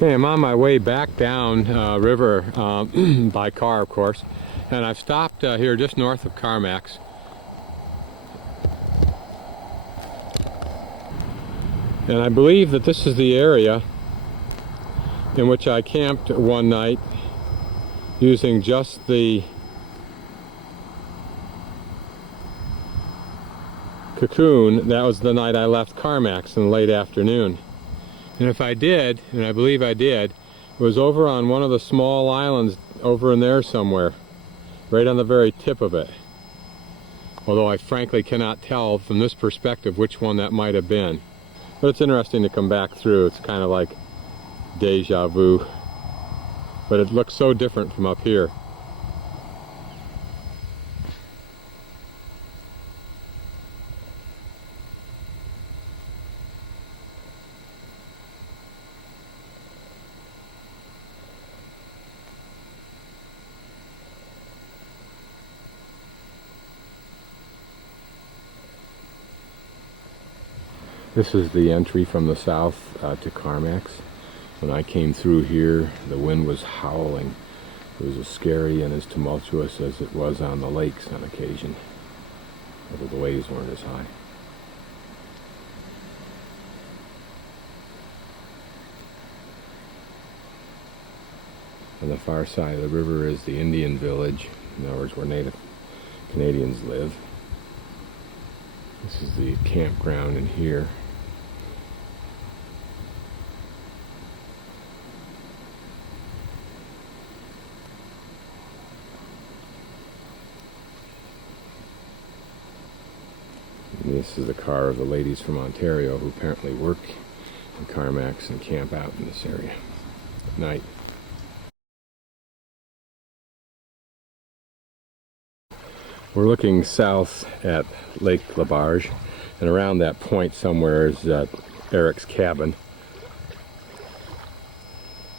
Okay, I'm on my way back down river by car, of course, and I've stopped here just north of Carmax. And I believe that this is the area in which I camped one night using just the cocoon. That was the night I left Carmax in the late afternoon. And if I did, and I believe I did, it was over on one of the small islands over in there somewhere, right on the very tip of it. Although I frankly cannot tell from this perspective which one that might have been. But it's interesting to come back through. It's kind of like deja vu. But it looks so different from up here. This is the entry from the south to Carmax. When I came through here, the wind was howling. It was as scary and as tumultuous as it was on the lakes on occasion, although the waves weren't as high. On the far side of the river is the Indian village, in other words, where Native Canadians live. This is the campground in here. This is the car of the ladies from Ontario who apparently work in Carmax and camp out in this area at night. We're looking south at Lake Laberge, and around that point somewhere is Eric's cabin.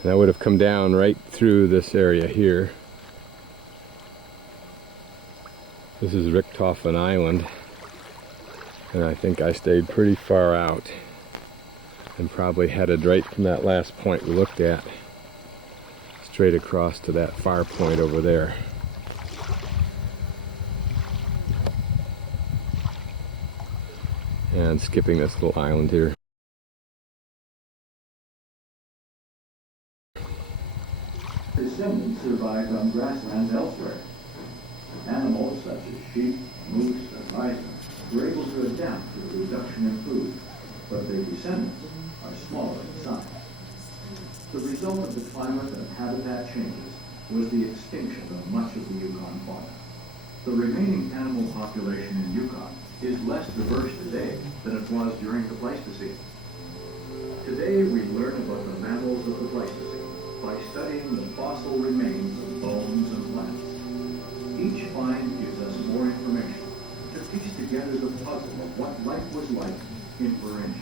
And I would have come down right through this area here. This is Richtofen Island. And I think I stayed pretty far out and probably headed right from that last point we looked at straight across to that far point over there. And skipping this little island here. Descendants survived on grasslands elsewhere. Animals such as sheep, moose, and bison were able to adapt to the reduction in food, but their descendants are smaller in size. The result of the climate and habitat changes was the extinction of much of the Yukon fauna. The remaining animal population in Yukon is less diverse today than it was during the Pleistocene. Today we learn about the mammals of the Pleistocene by studying the fossil remains of bones and plants. Each find gives us more information to piece together the puzzle of what life was like in Varentia.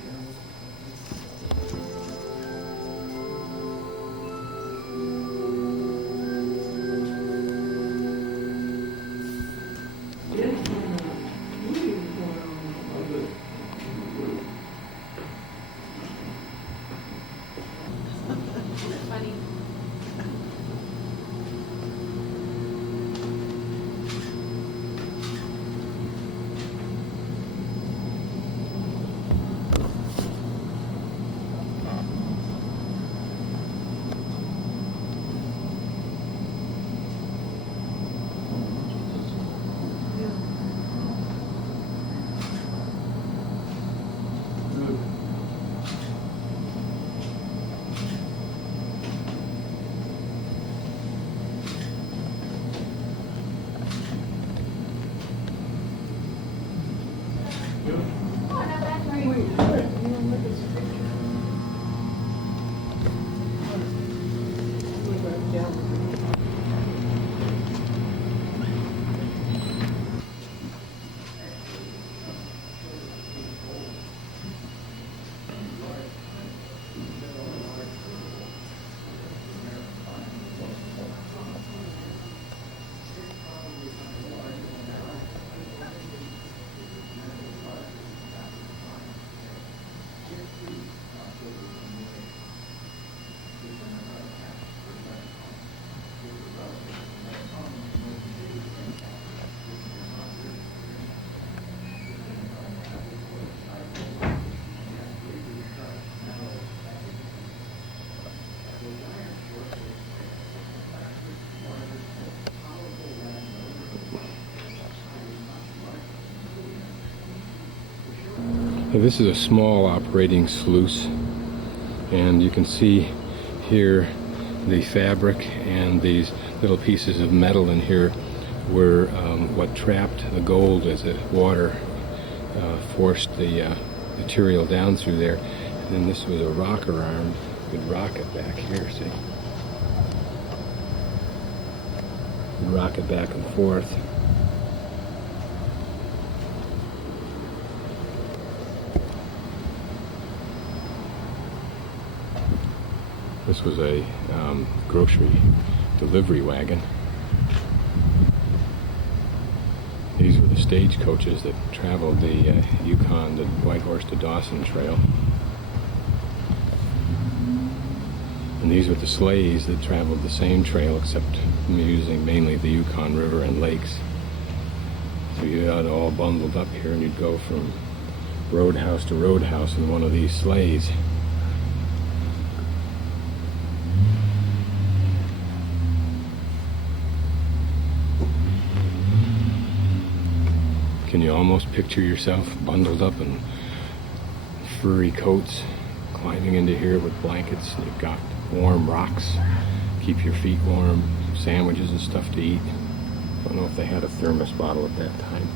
This is a small operating sluice, and you can see here the fabric and these little pieces of metal in here were what trapped the gold as the water forced the material down through there. And then this was a rocker arm. You could rock it back here, see? You rock it back and forth. This was a grocery delivery wagon. These were the stagecoaches that traveled the Yukon, the Whitehorse to Dawson Trail. And these were the sleighs that traveled the same trail, except using mainly the Yukon River and lakes. So you had it all bundled up here, and you'd go from roadhouse to roadhouse in one of these sleighs. Can you almost picture yourself bundled up in furry coats, climbing into here with blankets, and you've got warm rocks, keep your feet warm, sandwiches and stuff to eat. I don't know if they had a thermos bottle at that time.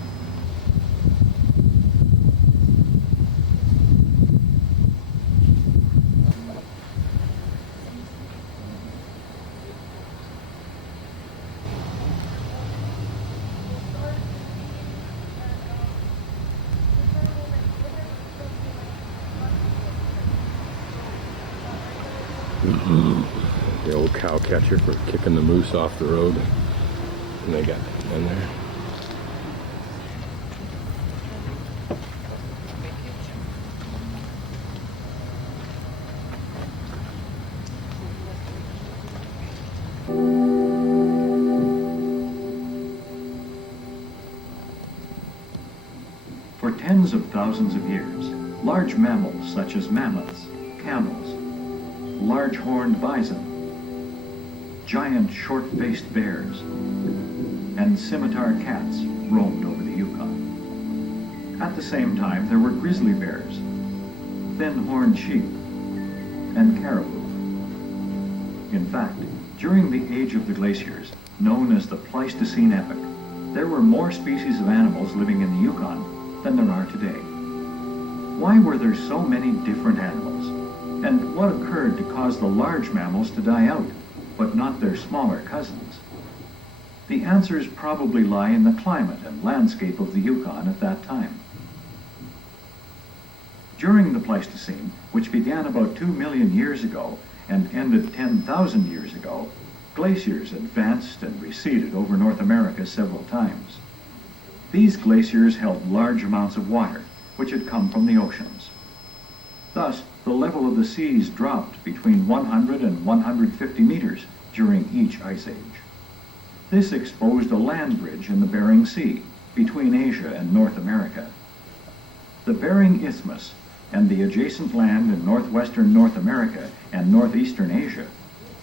The old cow catcher for kicking the moose off the road, and they got in there. For tens of thousands of years, large mammals such as mammoths, camels, large-horned bison, giant short-faced bears, and scimitar cats roamed over the Yukon. At the same time, there were grizzly bears, thin-horned sheep, and caribou. In fact, during the age of the glaciers, known as the Pleistocene epoch, there were more species of animals living in the Yukon than there are today. Why were there so many different animals? And what occurred to cause the large mammals to die out, but not their smaller cousins? The answers probably lie in the climate and landscape of the Yukon at that time. During the Pleistocene, which began about 2 million years ago and ended 10,000 years ago, glaciers advanced and receded over North America several times. These glaciers held large amounts of water, which had come from the oceans. Thus, the level of the seas dropped between 100 and 150 meters during each ice age. This exposed a land bridge in the Bering Sea between Asia and North America. The Bering Isthmus and the adjacent land in northwestern North America and northeastern Asia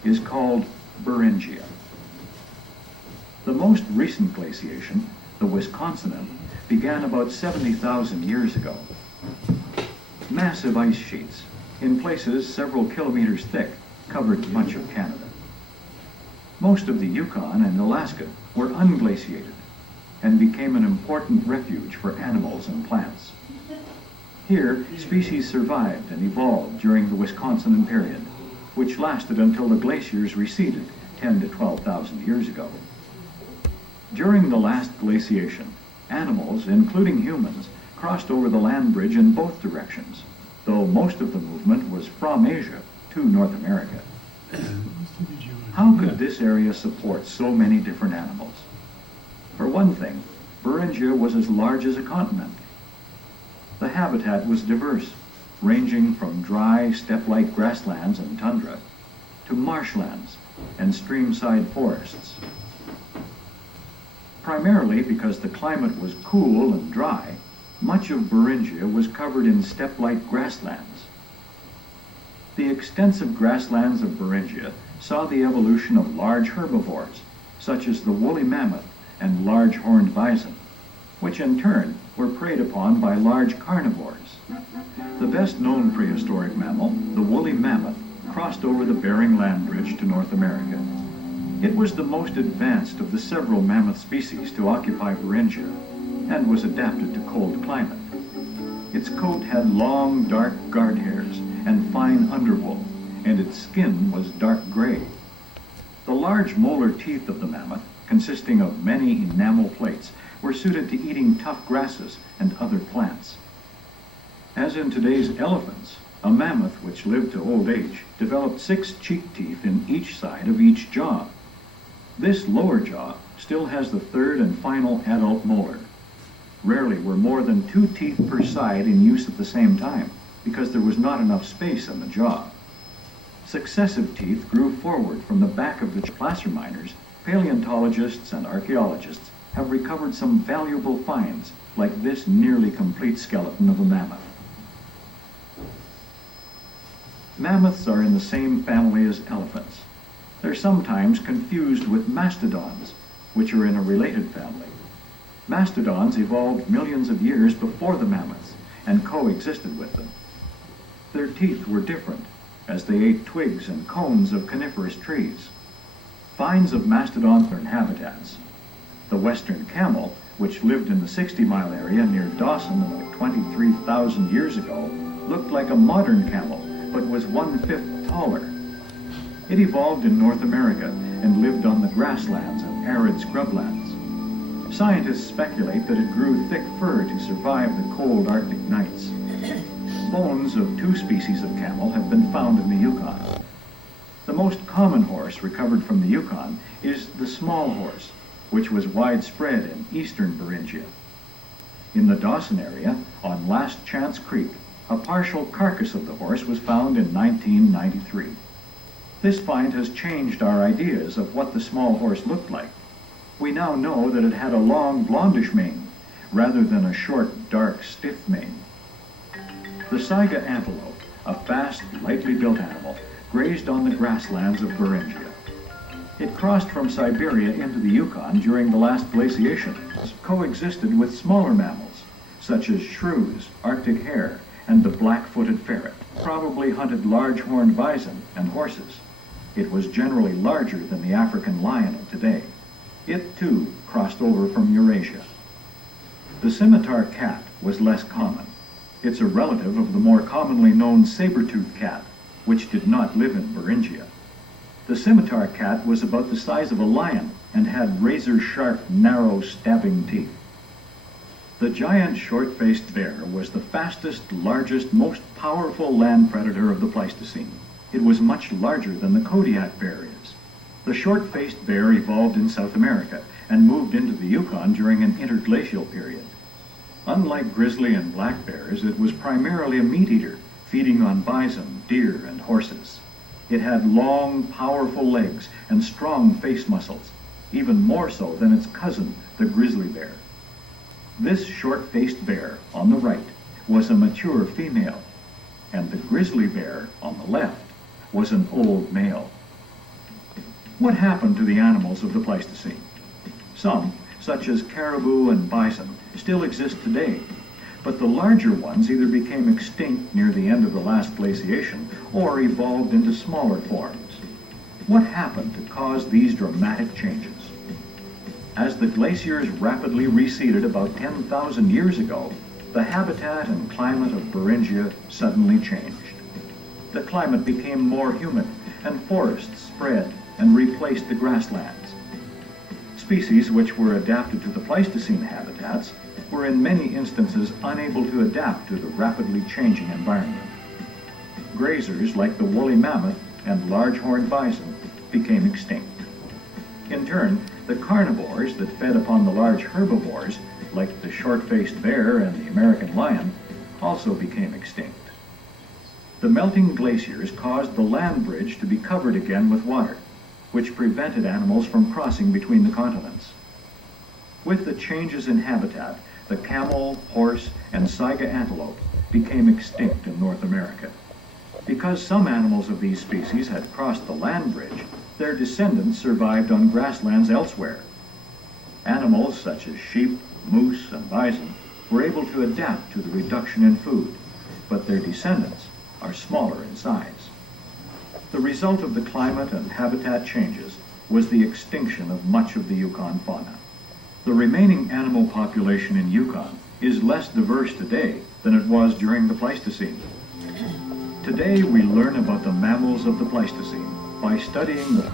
is called Beringia. The most recent glaciation, the Wisconsin, began about 70,000 years ago. Massive ice sheets, in places several kilometers thick, covered much of Canada. Most of the Yukon and Alaska were unglaciated and became an important refuge for animals and plants. Here, species survived and evolved during the Wisconsin period, which lasted until the glaciers receded 10 to 12,000 years ago. During the last glaciation, animals, including humans, crossed over the land bridge in both directions, though most of the movement was from Asia to North America. How could this area support so many different animals? For one thing, Beringia was as large as a continent. The habitat was diverse, ranging from dry, steppe-like grasslands and tundra to marshlands and streamside forests. Primarily because the climate was cool and dry, much of Beringia was covered in steppe-like grasslands. The extensive grasslands of Beringia saw the evolution of large herbivores, such as the woolly mammoth and large-horned bison, which in turn were preyed upon by large carnivores, The best-known prehistoric mammal, the woolly mammoth, crossed over the Bering Land Bridge to North America. It was the most advanced of the several mammoth species to occupy Thuringia and was adapted to cold climate. Its coat had long, dark guard hairs and fine underwool, and its skin was dark gray. The large molar teeth of the mammoth, consisting of many enamel plates, were suited to eating tough grasses and other plants. As in today's elephants, a mammoth which lived to old age developed 6 cheek teeth in each side of each jaw. This lower jaw still has the third and final adult molar. Rarely were more than 2 teeth per side in use at the same time, because there was not enough space in the jaw. Successive teeth grew forward from the back of the placer miners. Paleontologists and archaeologists have recovered some valuable finds, like this nearly complete skeleton of a mammoth. Mammoths are in the same family as elephants. They're sometimes confused with mastodons, which are in a related family. Mastodons evolved millions of years before the mammoths and coexisted with them. Their teeth were different, as they ate twigs and cones of coniferous trees. Finds of mastodons are in habitats. The western camel, which lived in the 60-mile area near Dawson about 23,000 years ago, looked like a modern camel, but was 1/5 taller. It evolved in North America and lived on the grasslands and arid scrublands. Scientists speculate that it grew thick fur to survive the cold Arctic nights. Bones of 2 species of camel have been found in the Yukon. The most common horse recovered from the Yukon is the small horse, which was widespread in eastern Thuringia. In the Dawson area, on Last Chance Creek, a partial carcass of the horse was found in 1993. This find has changed our ideas of what the small horse looked like. We now know that it had a long blondish mane, rather than a short, dark, stiff mane. The saiga antelope, a fast, lightly built animal, grazed on the grasslands of Thuringia. It crossed from Siberia into the Yukon during the last glaciation, coexisted with smaller mammals, such as shrews, Arctic hare, and the black-footed ferret, probably hunted large-horned bison and horses. It was generally larger than the African lion of today. It, too, crossed over from Eurasia. The scimitar cat was less common. It's a relative of the more commonly known saber-toothed cat, which did not live in Thuringia. The scimitar cat was about the size of a lion and had razor-sharp, narrow, stabbing teeth. The giant short-faced bear was the fastest, largest, most powerful land predator of the Pleistocene. It was much larger than the Kodiak bear is. The short-faced bear evolved in South America and moved into the Yukon during an interglacial period. Unlike grizzly and black bears, it was primarily a meat-eater, feeding on bison, deer, and horses. It had long, powerful legs and strong face muscles, even more so than its cousin, the grizzly bear. This short-faced bear, on the right, was a mature female, and the grizzly bear, on the left, was an old male. What happened to the animals of the Pleistocene? Some, such as caribou and bison, still exist today, but the larger ones either became extinct near the end of the last glaciation or evolved into smaller forms. What happened to cause these dramatic changes? As the glaciers rapidly receded about 10,000 years ago, the habitat and climate of Thuringia suddenly changed. The climate became more humid, and forests spread and replaced the grasslands. Species which were adapted to the Pleistocene habitats were in many instances unable to adapt to the rapidly changing environment. Grazers like the woolly mammoth and large-horned bison became extinct. In turn, the carnivores that fed upon the large herbivores, like the short-faced bear and the American lion, also became extinct. The melting glaciers caused the land bridge to be covered again with water, which prevented animals from crossing between the continents. With the changes in habitat, the camel, horse, and saiga antelope became extinct in North America. Because some animals of these species had crossed the land bridge, their descendants survived on grasslands elsewhere. Animals such as sheep, moose, and bison were able to adapt to the reduction in food. but their descendants are smaller in size. The result of the climate and habitat changes was the extinction of much of the Yukon fauna. The remaining animal population in Yukon is less diverse today than it was during the Pleistocene. Today we learn about the mammals of the Pleistocene by studying the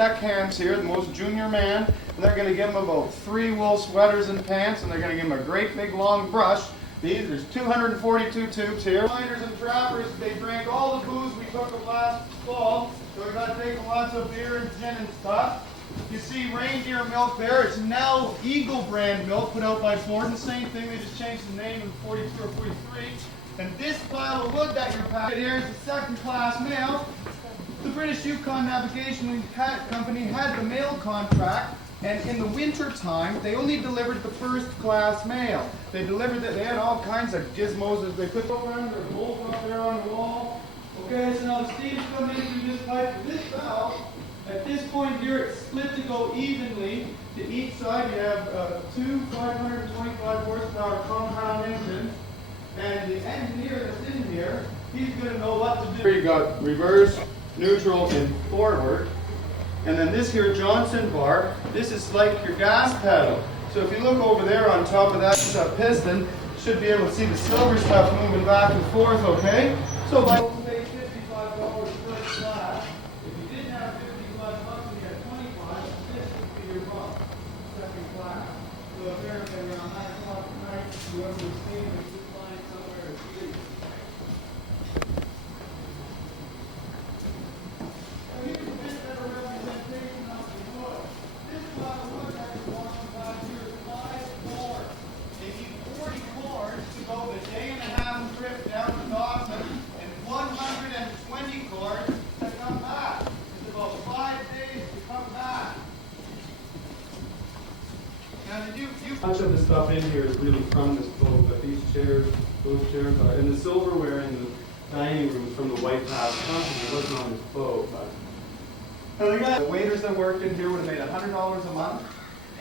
that camps here, the most junior man, and they're going to give him about 3 wool sweaters and pants, and they're going to give him a great big long brush. There's 242 tubes here. Miners and trappers, they drank all the booze we took of last fall, so we got to take lots of beer and gin and stuff. You see reindeer milk there. It's now Eagle brand milk put out by Ford. The same thing, they just changed the name in 42 or 43. And this pile of wood that you're packing here is the second-class mail. The British Yukon Navigation Company had the mail contract, and in the winter time, they only delivered the first-class mail. They delivered it, they had all kinds of gizmos that they put around their bolt up there on the wall. Okay, so now the steam is coming in through this pipe to this valve. At this point here, it's split to go evenly. To each side, you have 2 525 horsepower compound engines, and the engineer that's in here, he's going to know what to do. Here you got reverse, neutral, and forward. And then this here Johnson bar, this is like your gas pedal. So if you look over there on top of that piston, you should be able to see the silver stuff moving back and forth, okay? So by pay $55 first class. If you didn't have $55 and you had 25, this would be your bump, second class. So apparently around 9 o'clock at night, whoever was staying was just flying somewhere to sleep. Much of the stuff in here is really from this boat, but these chairs, those chairs are, and the silverware in the dining room is from the White Pass Company. It wasn't on this boat, but the waiters that worked in here would have made $100 a month,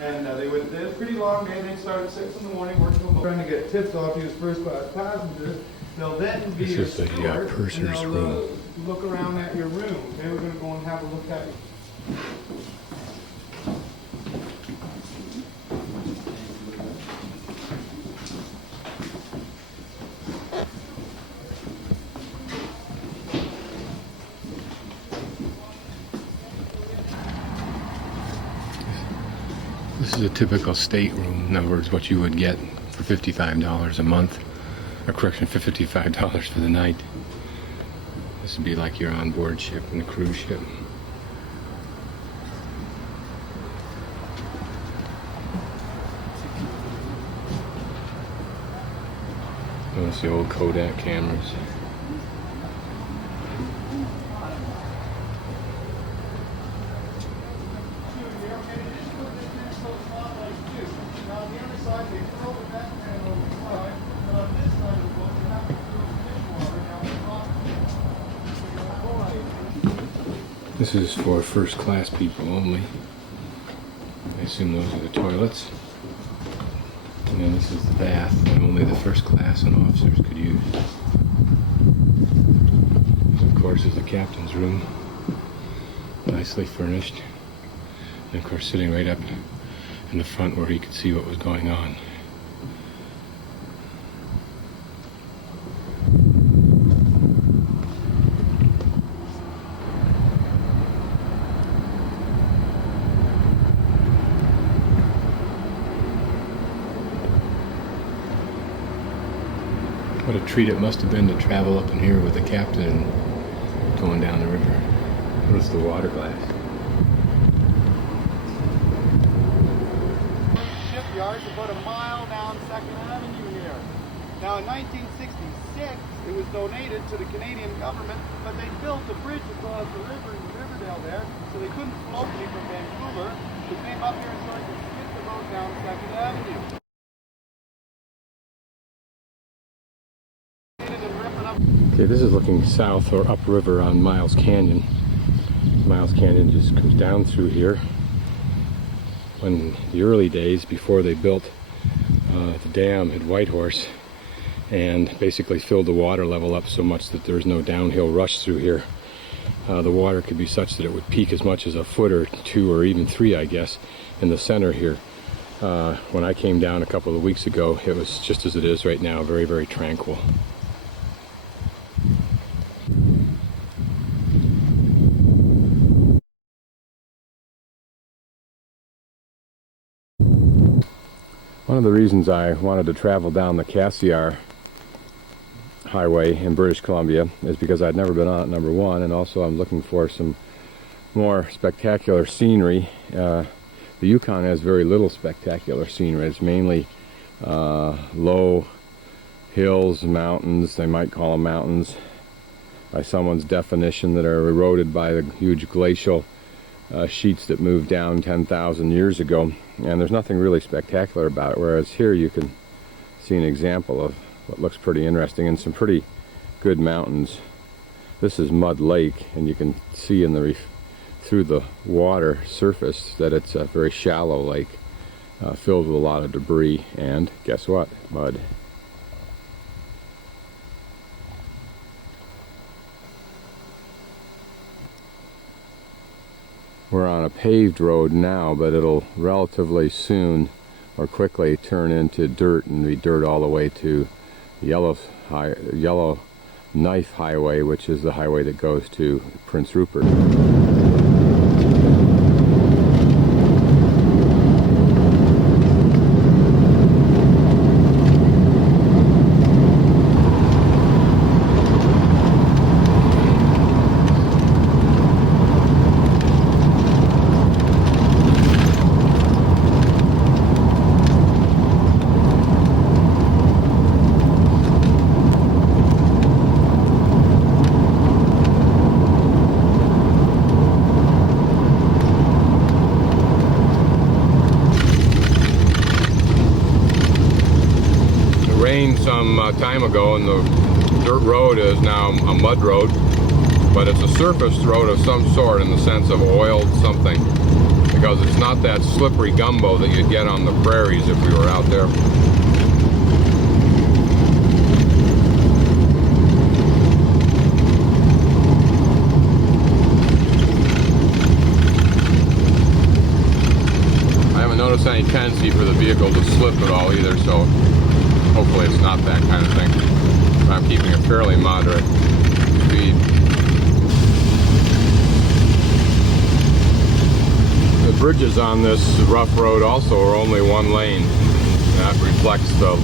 and they had a pretty long day. They started at 6 in the morning working till trying to get tips off you as first class passengers. They'll then be your steward, and they'll look around at your room. Okay, we're going to go and have a look at it. This is a typical stateroom. In other words, what you would get for $55 a month, or correction, for $55 for the night. This would be like your onboard ship in a cruise ship. That's the old Kodak cameras. This is for first class people only. I assume those are the toilets. And then this is the bath that only the first class and officers could use. This, of course, is the captain's room. Nicely furnished. And of course sitting right up in the front where he could see what was going on. What a treat it must have been to travel up in here with the captain going down the river. Notice the water glass. Shipyard's about a mile down 2nd Avenue here. Now in 1966, it was donated to the Canadian government, but they built a bridge across the river in Riverdale there, so they couldn't float me from Vancouver. They came up here so I could skip the road down 2nd Avenue. Okay, this is looking south or upriver on Miles Canyon. Miles Canyon just comes down through here. When the early days, before they built the dam at Whitehorse and basically filled the water level up so much that there's no downhill rush through here, the water could be such that it would peak as much as a foot or 2 or even 3, I guess, in the center here. When I came down a couple of weeks ago, it was just as it is right now, very, very tranquil. One of the reasons I wanted to travel down the Cassiar Highway in British Columbia is because I'd never been on it, number one, and also I'm looking for some more spectacular scenery. The Yukon has very little spectacular scenery. It's mainly low hills, mountains, they might call them mountains by someone's definition, that are eroded by the huge glacial sheets that moved down 10,000 years ago, and there's nothing really spectacular about it, whereas here you can see an example of what looks pretty interesting and some pretty good mountains. This is Mud Lake, and you can see in the through the water surface that it's a very shallow lake filled with a lot of debris, and guess what? Mud. We're on a paved road now, but it'll relatively soon or quickly turn into dirt and be dirt all the way to Yellow Knife Highway, which is the highway that goes to Prince Rupert. Some time ago, and the dirt road is now a mud road, but it's a surfaced road of some sort in the sense of oiled something, because it's not that slippery gumbo that you'd get on the prairies if we were out there. I haven't noticed any tendency for the vehicle to slip at all either, so hopefully it's not that kind of thing. But I'm keeping a fairly moderate speed. The bridges on this rough road also are only one lane. That reflects the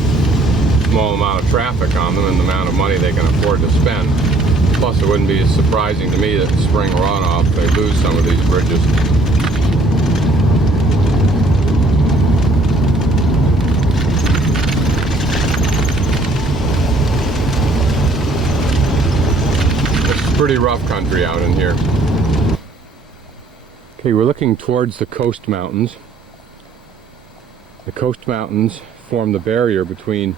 small amount of traffic on them and the amount of money they can afford to spend. Plus, it wouldn't be surprising to me that in spring runoff they lose some of these bridges. Pretty rough country out in here. Okay, we're looking towards the Coast Mountains. The Coast Mountains form the barrier between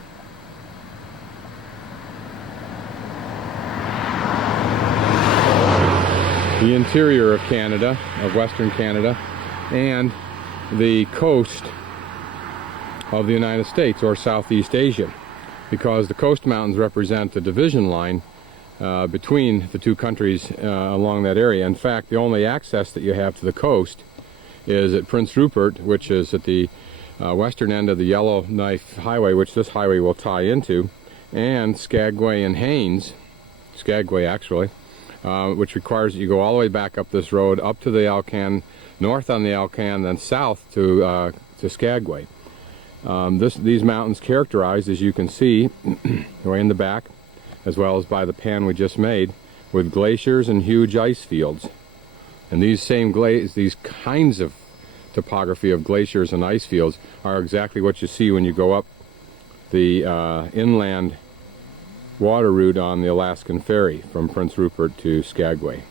the interior of Canada, of Western Canada, and the coast of the United States or Southeast Asia, because the Coast Mountains represent the division line between the two countries along that area. In fact, the only access that you have to the coast is at Prince Rupert, which is at the western end of the Yellow Knife Highway, which this highway will tie into, and Skagway and Haines, Skagway actually, which requires that you go all the way back up this road, up to the Alcan, north on the Alcan, then south to Skagway. These mountains characterized, as you can see, way in the back, as well as by the pan we just made, with glaciers and huge ice fields. And these kinds of topography of glaciers and ice fields are exactly what you see when you go up the inland water route on the Alaskan ferry from Prince Rupert to Skagway.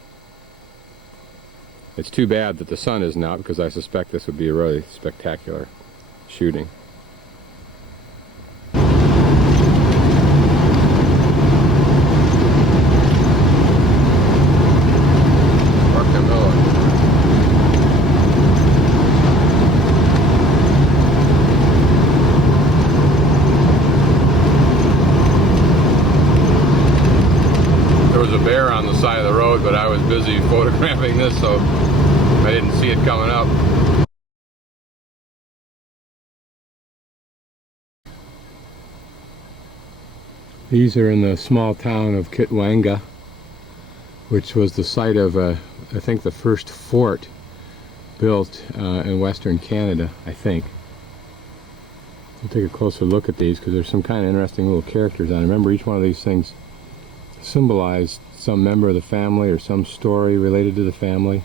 It's too bad that the sun isn't out, because I suspect this would be a really spectacular shooting. Bear on the side of the road, but I was busy photographing this, so I didn't see it coming up. These are in the small town of Kitwanga, which was the site of, I think, the first fort built in Western Canada, I think. We'll take a closer look at these, because there's some kind of interesting little characters on it. Remember, each one of these things symbolized some member of the family or some story related to the family.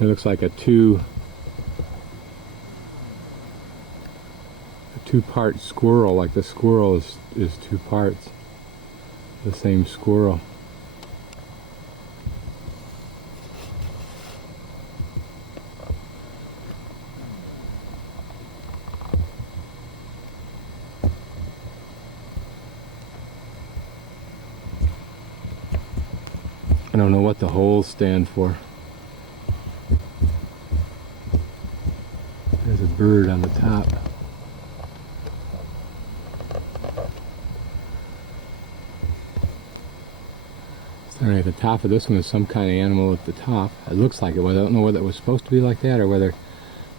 It looks like a two-part squirrel, like the squirrel is two parts, the same squirrel. I don't know what the holes stand for. There's a bird on the top. Starting at the top of this one is some kind of animal at the top. It looks like it was. I don't know whether it was supposed to be like that or whether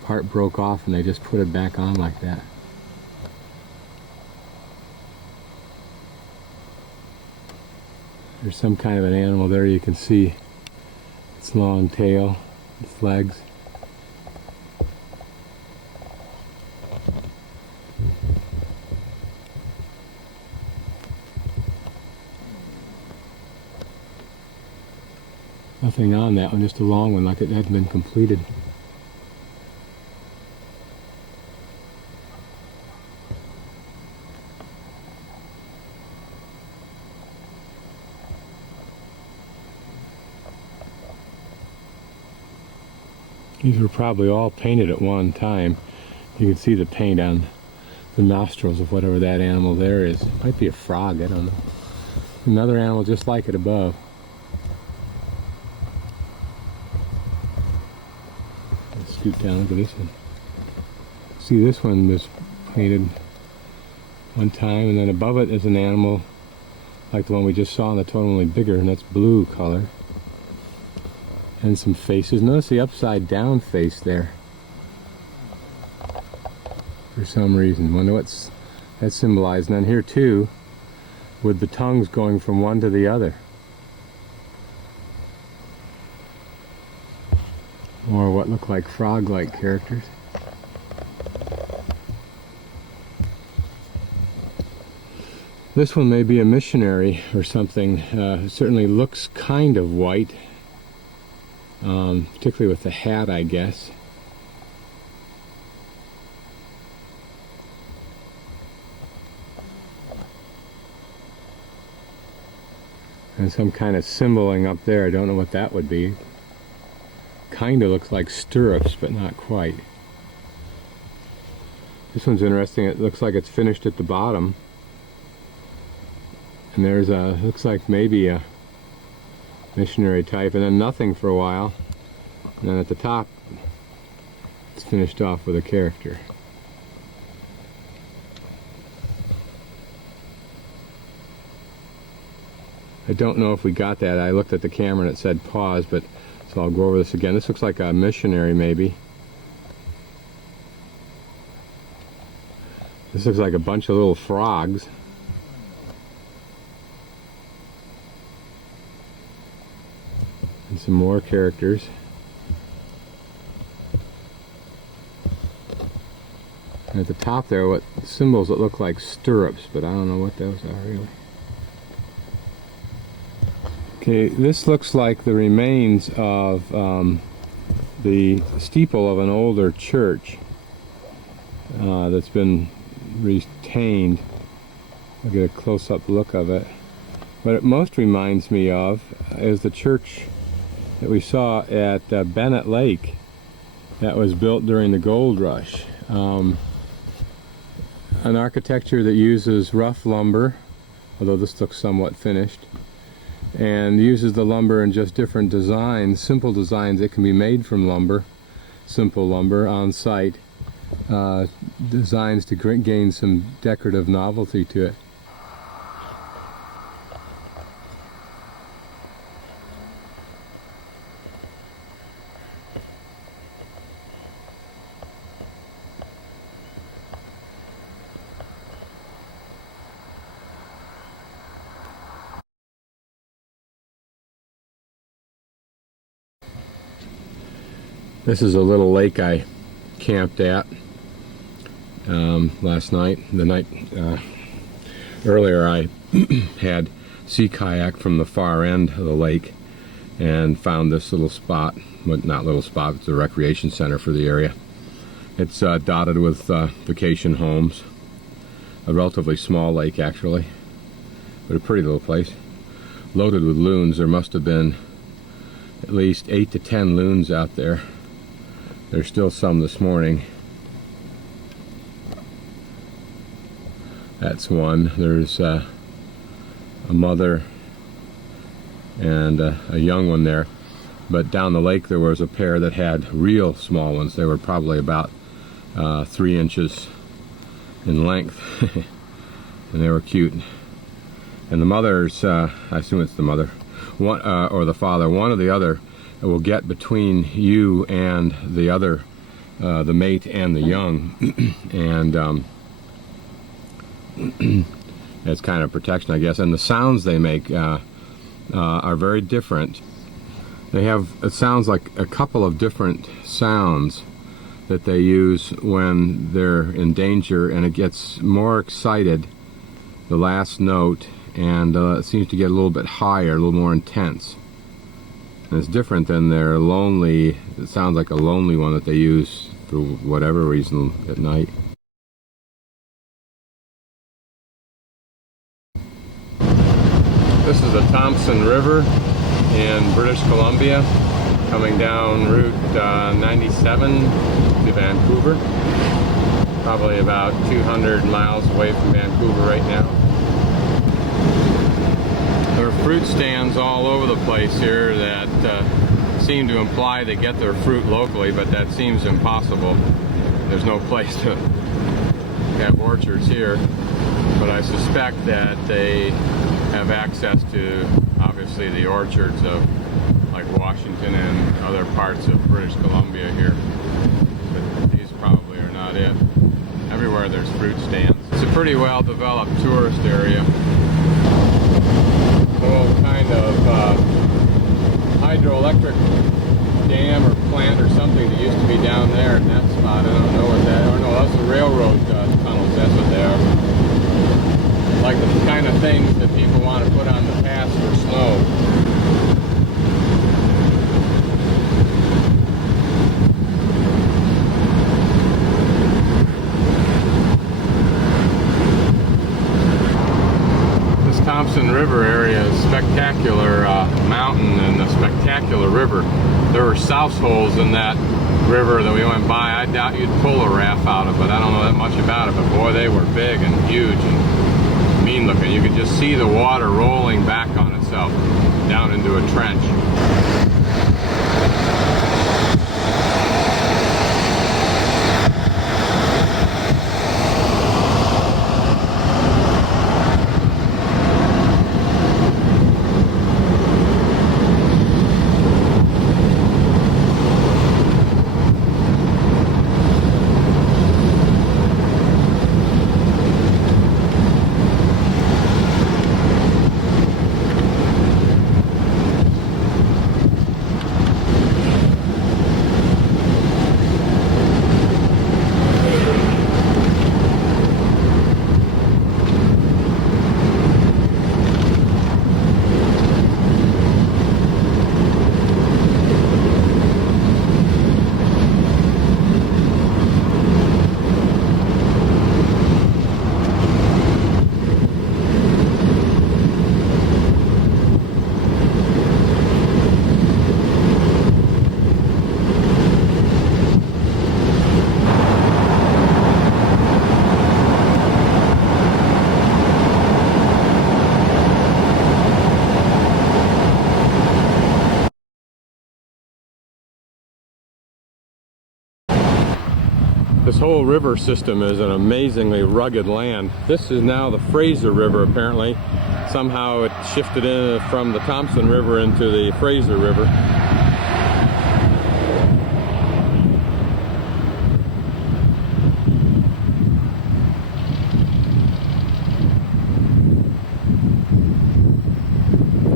part broke off and they just put it back on like that. There's some kind of an animal there. You can see its long tail, its legs. Nothing on that one, just a long one, like it hadn't been completed. These were probably all painted at one time. You can see the paint on the nostrils of whatever that animal there is. Might be a frog, I don't know. Another animal just like it above. Let's scoot down, look at this one. See, this one was painted one time, and then above it is an animal like the one we just saw in the totally bigger, and that's blue color. And some faces. Notice the upside down face there. For some reason. Wonder what's that symbolized. And then here too, with the tongues going from one to the other. Or what look like frog-like characters. This one may be a missionary or something. It certainly looks kind of white. Particularly with the hat, I guess. And some kind of symboling up there. I don't know what that would be. Kind of looks like stirrups, but not quite. This one's interesting. It looks like it's finished at the bottom. And there's a, looks like maybe a missionary type, and then nothing for a while, and then at the top it's finished off with a character. I don't know if we got that. I looked at the camera and it said pause, but so I'll go over this again. This looks like a missionary maybe. This looks like a bunch of little frogs. And some more characters. And at the top there, what symbols that look like stirrups, but I don't know what those are really. Okay, this looks like the remains of the steeple of an older church. that's been retained. I'll get a close-up look of it. What it most reminds me of is the church that we saw at Bennett Lake that was built during the gold rush. An architecture that uses rough lumber, although this looks somewhat finished, and uses the lumber in just different designs, simple designs that can be made from lumber, simple lumber on site, designs to gain some decorative novelty to it. This is a little lake I camped at last night. The night earlier I had sea kayak from the far end of the lake and found this little spot. Well, not little spot, it's a recreation center for the area. It's dotted with vacation homes. A relatively small lake actually, but a pretty little place. Loaded with loons. There must have been at least 8 to 10 loons out there. There's still some this morning. That's one. There's a mother and a young one there. But down the lake there was a pair that had real small ones. They were probably about 3 inches in length. And they were cute. And the mothers, I assume it's the mother, one, or the father, one or the other, will get between you and the other, the mate and the young, and it's kind of protection, I guess. And the sounds they make are very different. They have, it sounds like a couple of different sounds that they use when they're in danger, and it gets more excited, the last note, and it seems to get a little bit higher, a little more intense. And it's different than their lonely, it sounds like a lonely one that they use for whatever reason at night. This is the Thompson River in British Columbia, coming down Route 97 to Vancouver. Probably about 200 miles away from Vancouver right now. There are fruit stands all over the place here that seem to imply they get their fruit locally, but that seems impossible. There's no place to have orchards here, but I suspect that they have access to, obviously, the orchards of like Washington and other parts of British Columbia here, but these probably are not it. Everywhere there's fruit stands. It's a pretty well developed tourist area. Old kind of hydroelectric dam or plant or something that used to be down there in that spot. I don't know what that, or no, that's the railroad tunnels, that's what they are. Like the kind of things that people want to put on the paths for snow. Thompson River area is a spectacular mountain and a spectacular river. There were souse holes in that river that we went by. I doubt you'd pull a raft out of it. I don't know that much about it, but boy, they were big and huge and mean looking. You could just see the water rolling back on itself down into a trench. whole river system is an amazingly rugged land. This is now the Fraser River, apparently. Somehow it shifted in from the Thompson River into the Fraser River.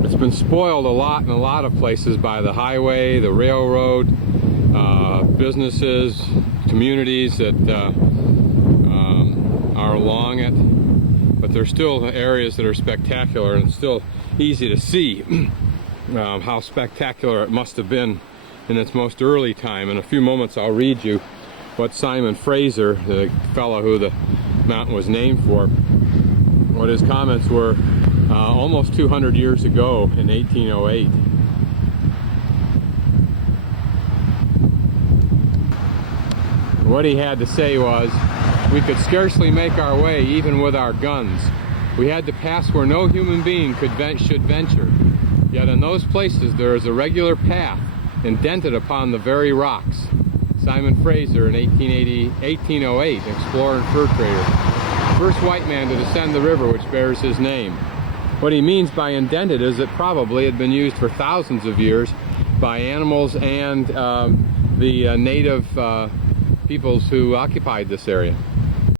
It's been spoiled a lot in a lot of places by the highway, the railroad, businesses, communities that are along it. But there's still areas that are spectacular, and it's still easy to see how spectacular it must have been in its most early time. In a few moments I'll read you what Simon Fraser, the fellow who the mountain was named for, what his comments were almost 200 years ago in 1808. What he had to say was, "We could scarcely make our way even with our guns. We had to pass where no human being should venture. Yet in those places there is a regular path indented upon the very rocks." Simon Fraser in 1808, explorer and fur trader. First white man to descend the river which bears his name. What he means by indented is that probably it had been used for thousands of years by animals and the native peoples who occupied this area.